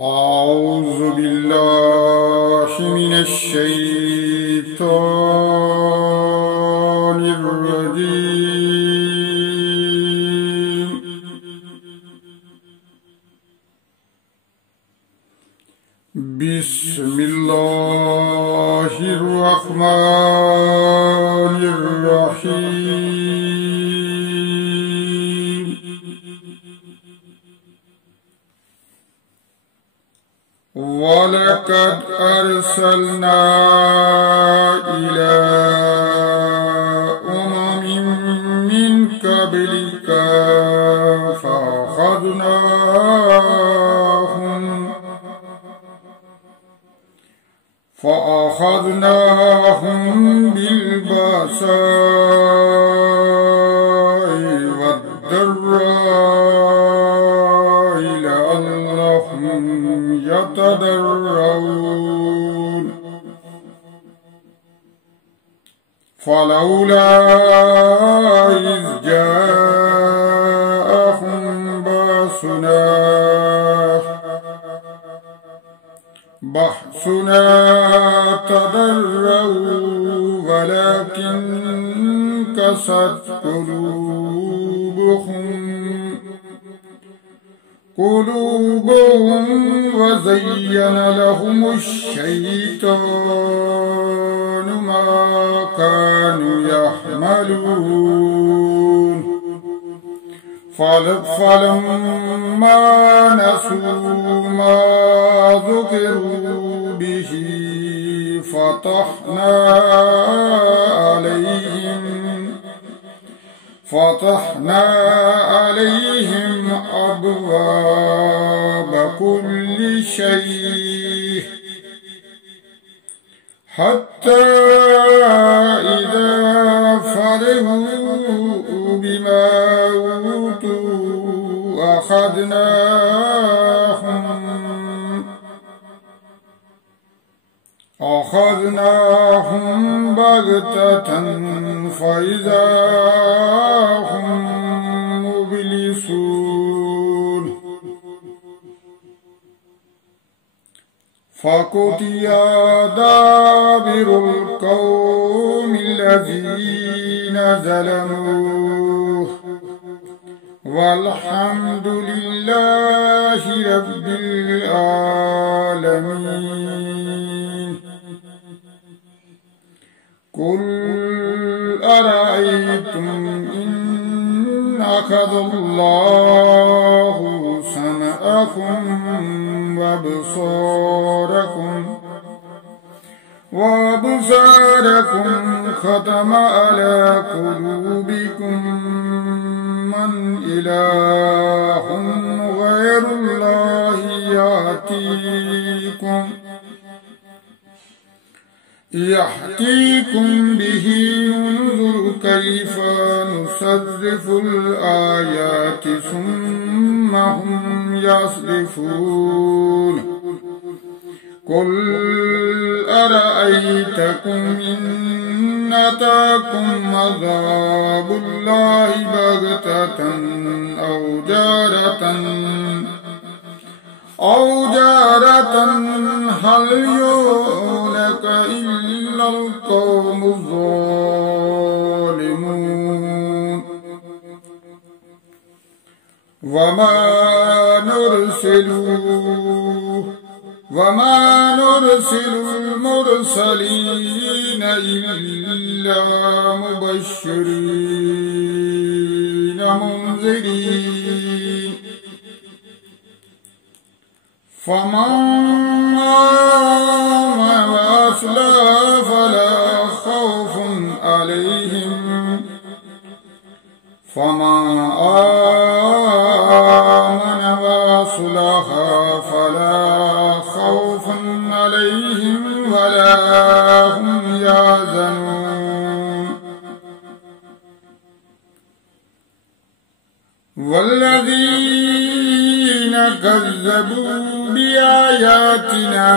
أعوذ بالله من الشيطان الرجيم. بسم الله الرحمن الرحيم. ولقد أرسلنا إلى أمم من قبلك فأخذناهم بالبأساء والضراء لعلهم يتضرعون. فلولا إذ جاءهم بأسنا تضرعوا ولكن قست قلوبهم وزين لهم الشيطان ما كانوا يعملون. فلما نسوا ما ذكروا به فتحنا عليهم أبواب كل شيء حتى إذا فرحوا بما أوتوا أخذناهم بغتة فإذا هم مبلسون. فقطع دابر القوم الذين ظلموا والحمد لله رب العالمين. قل أرأيتم إن أخذ الله سمعكم وأبصاركم ختم على قلوبكم من إله غير الله يأتيكم به. انظر كيف نصرف الآيات ثم هم يصرفون. قل أرأيتكم إن أتاكم عذاب الله بغتة أو جارة هل يهلك إلا القوم الظالمون. وما نرسل المرسلين إلا مبشرين منذرين. فمن آمن وأصلح فلا خوف عليهم ولا هم يحزنون. والذين كذبوا بآياتنا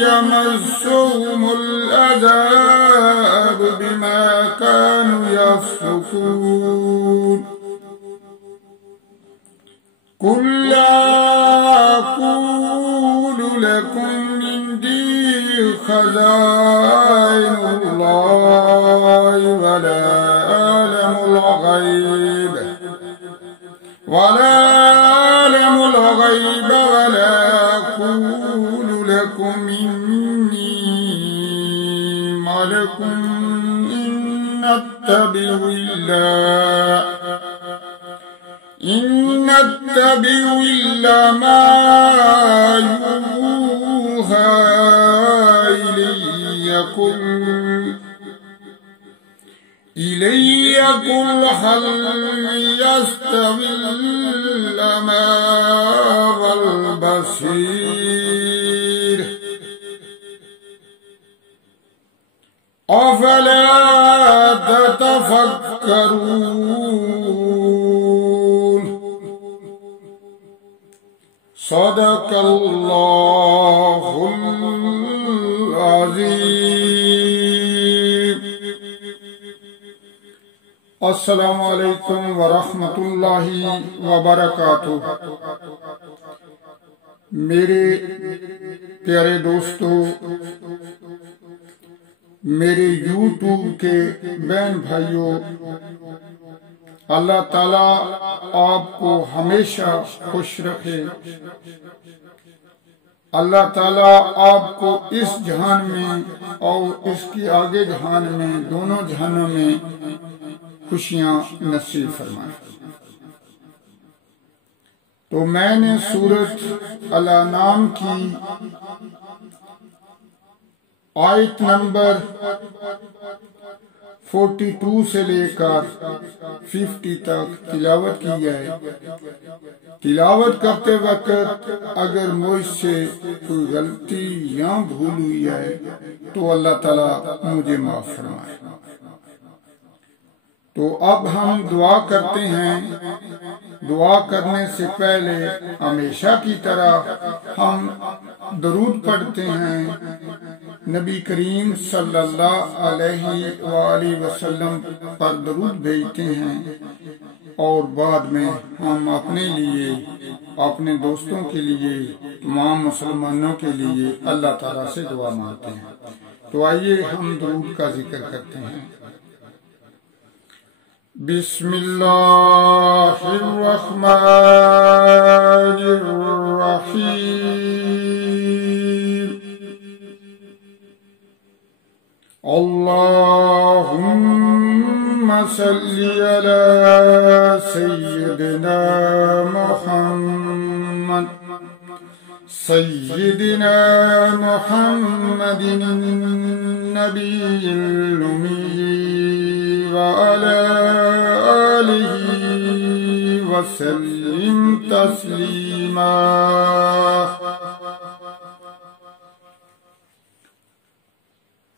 يمسهم العذاب بما كانوا السكون قل لا أقول لكم عندي خزائن الله ولا أعلم الغيب ولا أقول لكم إني ملك إن أتبع إلا ما يوحى إلي قل هل يستوي الأعمى والبصير أفلا تتفكرون صدق الله العظيم अस्सलामु अलैकुम व रहमतुल्लाहि व बरकातुह। मेरे प्यारे दोस्तों, मेरे यूट्यूब के बहन भाइयों, अल्लाह ताला आपको हमेशा खुश रखे। अल्लाह ताला आपको इस जहान में और इसके आगे जहान में, दोनों जहानों में खुशियां नसीब फरमाए। तो मैंने सूरत अल-अनाम की आयत नंबर 42 से लेकर 50 तक तिलावत की है। तिलावत करते वक्त अगर मुझसे कोई गलती या भूल हुई है तो अल्लाह ताला मुझे माफ फरमाए। तो अब हम दुआ करते हैं। दुआ करने से पहले हमेशा की तरह हम दरूद पढ़ते हैं, नबी करीम सल्लल्लाहु अलैहि वसल्लम पर दरूद भेजते हैं और बाद में हम अपने लिए, अपने दोस्तों के लिए, तमाम मुसलमानों के लिए अल्लाह ताला से दुआ मांगते हैं। तो आइए हम दरूद का जिक्र करते हैं। बिस्मिल्लाहिर्रहमानिर्रहीम। अल्लाहुम्मा सल्ली अला सय्यिदिना मुहम्मद मुहम्मदिन नबिय्यिल उम्मी व अला आलिहि वसल्लिम तस्लीमा।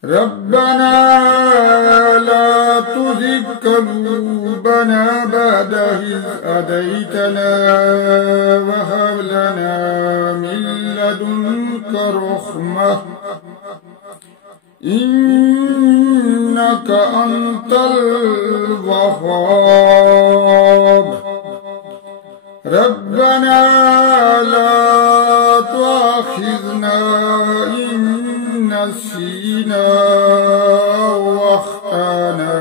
रब्बना ला तुज़िग़ क़ुलूबना बअद इज़ हदैतना व हब लना मिन लदुनका रहमह इन्नका अंतल वहाब। रब्बना ला तुआखिज़ना इन नसीना व अख़्ताना।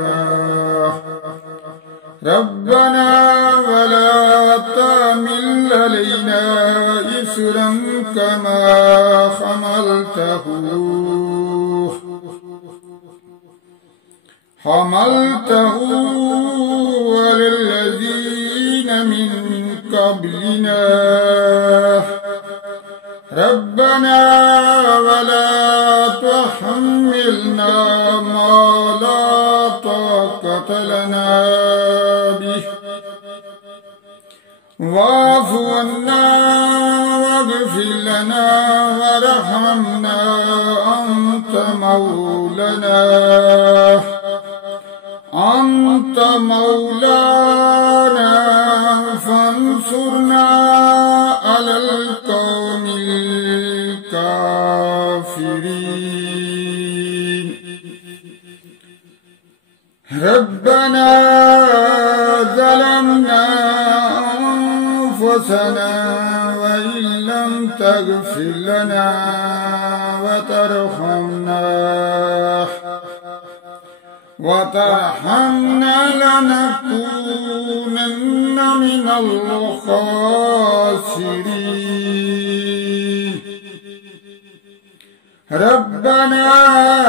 रब्बना वला तहमिल अलैना इसरन कमा हमलतहु अलल्लज़ीना मिन क़ब्लिना। रब्बना वला तुहम्मिलना मा ला ताक़त लना बिहि वाअफ़ु अन्ना वग़फ़िर लना वरहमना अंत मौलाना फंसुरना अलल कौमिल काफिरीन। रब्बना ज़लमना अनफुसना व इल्लम तग़फिर लना व तरहमना लनकूनन्न मिनल खासिरीन। रब्बना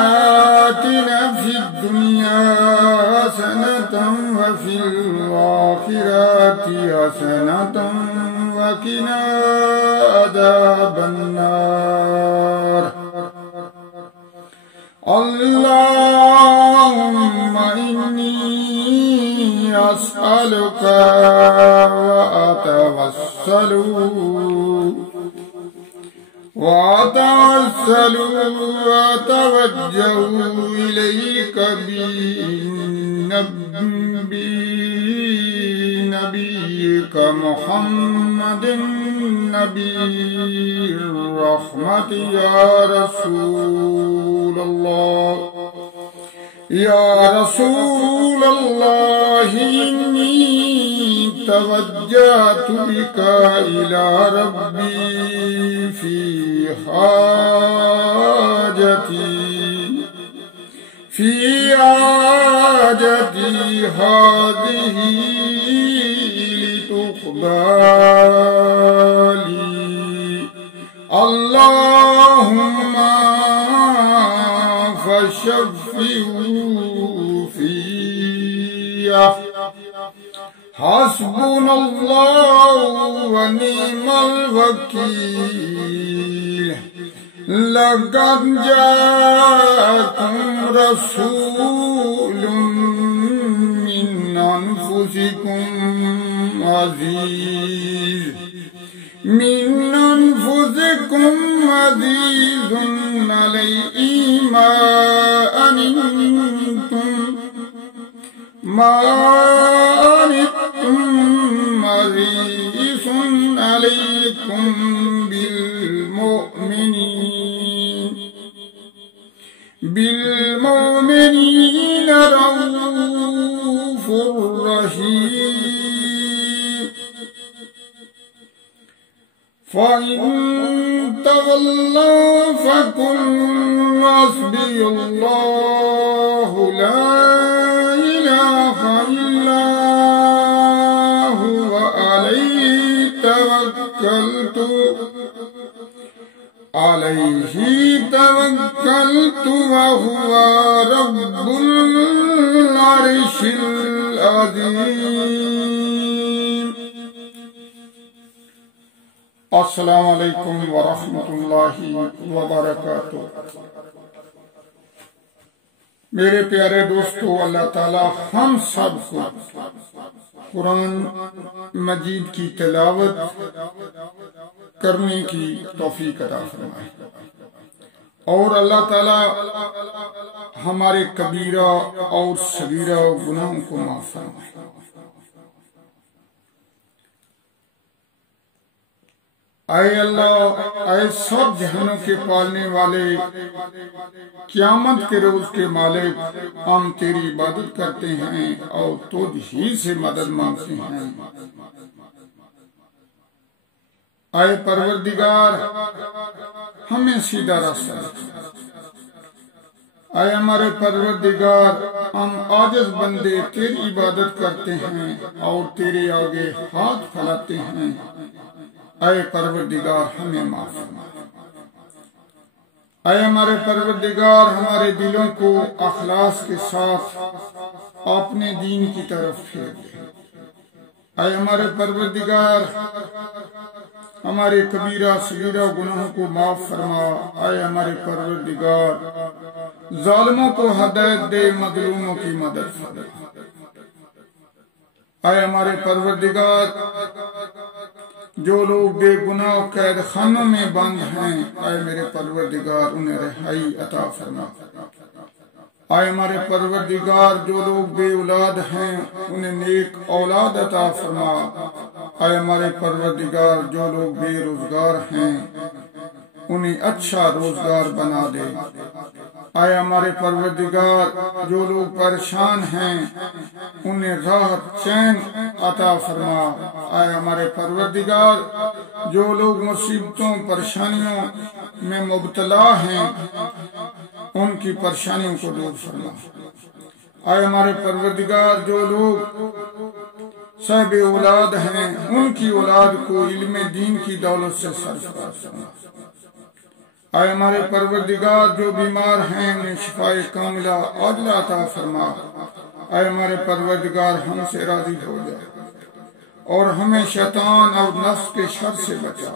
आतिना फिद दुनिया हसनतम व फिल आखिरति हसनतम व किना अज़ाबन नार। अल्लाहुम्मा इन्नी अस्अलुका व अतवस्सलु वअतवज्जहु इलैका बिनबिय्यिका मुहम्मदिन नबिय्यिर रहमति या रसूलल्लाह इन्नी तवज्जहतु बिका इला रब्बी फी हाजती हादिही लितुक़बली। अल्लाहुम्मा फशफ़िहु फ़िय्या। हस्बुनल्लाहु व निअमल वकील। लक़द जाअकुम रसूलुम मिन अनफुसिकुम अज़ीज़ुन अलैहि मा अनित्तुम हरीसुन अलैकुम बिलमुमिनीन रऊफ़ुर रहीम। फ़इन तवल्लव फ़क़ुल हस्बियल्लाहु ला इलाहा इल्ला हुवा अलैहि तवक्कलतु व हुवा रब्बुल अर्शिल अज़ीम। अस्सलामु अलैकुम व रहमतुल्लाहि व बरकातुहू। मेरे प्यारे दोस्तों, अल्लाह ताला हम सब को कुरान मजीद की तिलावत करने की तौफीक अता फरमाए और अल्लाह ताला हमारे कबीरा और सगीरा गुनाहों को माफ फरमाए। आए अल्लाह, आए सब जहानों के पालने वाले, क़यामत के रोज के मालिक, हम तेरी इबादत करते हैं और तुझ ही से मदद मांगते हैं। आए परवरदिगार, हमें सीधा रास्ता दिखा। आए हमारे परवरदिगार, हम आजिज़ बंदे तेरी इबादत करते हैं और तेरे आगे हाथ फैलाते हैं। आए परवरदिगार, हमें माफ फरमा। आए हमारे परवरदिगार, हमारे दिलों को अखलास के साथ अपने दीन की तरफ फेर दे। आए हमारे परवरदिगार, हमारे कबीरा सगीरा गुनाहों को माफ फरमा। आए हमारे परवरदिगार, जालिमों को हदायत दे, मजलूमों की मदद फरमा। आए हमारे परवरदिगार, जो लोग बेगुनाह कैद खानों में बंद हैं, आए मेरे परवरदिगार, उन्हें रिहाई अता फरमा। आए हमारे परवरदिगार, जो लोग बेऔलाद हैं, उन्हें नेक औलाद अता फरमा। आए हमारे परवरदिगार, जो लोग बेरोजगार हैं, उन्हें अच्छा रोजगार बना दे। आए हमारे परवरदिगार, जो लोग परेशान हैं उन्हें राहत चैन अता फरमा। आए हमारे परवरदिगार, जो लोग मुसीबतों परेशानियों में मुब्तला हैं उनकी परेशानियों को दूर फरमा। आए हमारे परवरदिगार, जो लोग सब औलाद हैं उनकी औलाद को इल्म दीन की दौलत से सरफराज फरमा। आए हमारे परवरदिगार, जो बीमार हैं उन्हें शिफाए कामिला आजिला अता फरमा। आए हमारे परवरदिगार, हमसे राजी हो जाए और हमें शैतान और नफ्स के शर से बचा।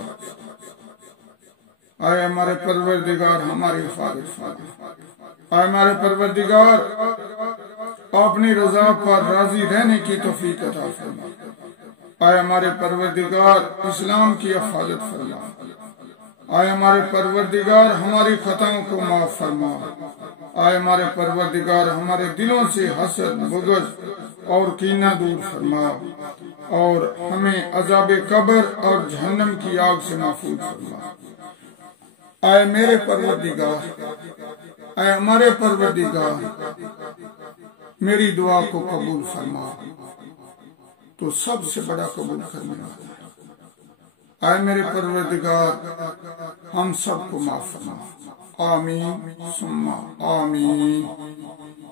आए हमारे परवरदिगार, हमारी हिफाजत फरमा। आए हमारे परवरदिगार, अपनी रजा पर राजी रहने की तौफीक अता फरमा। आए हमारे परवरदिगार, इस्लाम की हिफाजत फरमा। आए हमारे परवरदिगार, हमारी खताओं को माफ फरमा। आए हमारे परवरदिगार, हमारे दिलों से हसद, बुग़्ज़ और कीना दूर फरमा और हमें अज़ाब कब्र और जहन्नम की आग से महफूज फरमा। आए मेरे परवरदिगार, आए हमारे परवरदिगार, मेरी दुआ को कबूल फरमा, तो सबसे बड़ा कबूल करने वाला है। आए मेरे परवरदिगार, हम सबको माफ फरमा। आमीन सुम्मा आमीन।